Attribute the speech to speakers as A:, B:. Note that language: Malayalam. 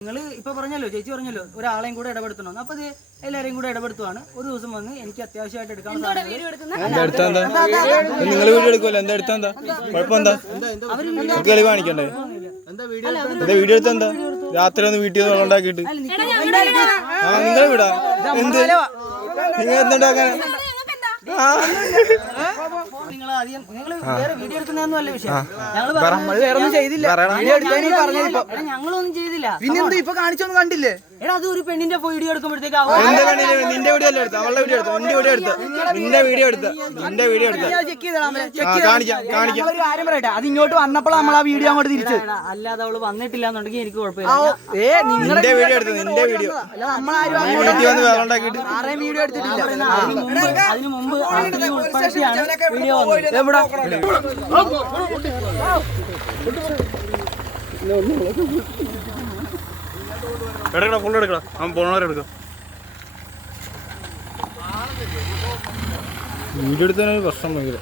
A: നിങ്ങൾ ഇപ്പൊ പറഞ്ഞല്ലോ ചേച്ചി പറഞ്ഞല്ലോ ഒരാളെയും കൂടെ ഇടപെടുത്തണം. അപ്പോൾ ഇത് എല്ലാരെയും കൂടെ ഇടപെടുത്തുവാണ്. ഒരു ദിവസം വന്ന് എനിക്ക് അത്യാവശ്യമായിട്ട് എടുക്കാൻ
B: നിങ്ങൾ വീഡിയോ എടുക്കുമല്ലോ എന്താ എടുത്താ എന്താ? കുഴപ്പം എന്താ നിങ്ങൾക്ക് കളി കാണിക്കണ്ടേ? എന്താ വീഡിയോ എടുത്താ എന്താ രാത്രി ഒന്ന് വീട്ടിൽ നിന്ന് ഉണ്ടാക്കിയിട്ട്. ആ നിങ്ങൾ വിടാ. എന്ത്? നിങ്ങൾ എന്തുണ്ടാക്കാൻ ആ.
A: ആദ്യം നിങ്ങൾ വേറെ വീഡിയോ വിഷയം ഞങ്ങൾ
C: ചെയ്തില്ല
A: ഞങ്ങളൊന്നും ചെയ്തില്ല
C: പിന്നെന്താ ഇപ്പൊ കാണിച്ചൊന്നും കണ്ടില്ലേ
A: എടാ അത് ഒരു പെണ്ണിന്റെ വീഡിയോ എടുക്കുമ്പോഴത്തേക്ക്
B: നിന്റെ വീഡിയോ അല്ല എടുത്ത് അവളുടെ വീഡിയോ എടുത്ത നിന്റെ വീഡിയോ എടുത്ത് നിന്റെ വീഡിയോ എടുത്ത് നിന്റെ വീഡിയോ
C: അത് ഇങ്ങോട്ട് വന്നപ്പോൾ നമ്മൾ ആ വീഡിയോ അങ്ങോട്ട് തിരിച്ചു
A: അല്ലാതെ അവൾ വന്നിട്ടില്ല എന്നുണ്ടെങ്കിൽ എനിക്ക് കുഴപ്പമില്ല
B: നിന്റെ വീഡിയോ എടുത്ത് നിന്റെ വീഡിയോ
C: വീഡിയോ എടുത്തിട്ടില്ല
A: അതിന് മുമ്പ് വീഡിയോ വന്നത്
C: എവിടെ?
B: എടുക്കടാ ഫുള്ള് എടുക്കടാ. അവൻ പോണവരെടുക്കാം വീഡിയോ എടുത്തതിനൊരു പ്രശ്നം ഭയങ്കര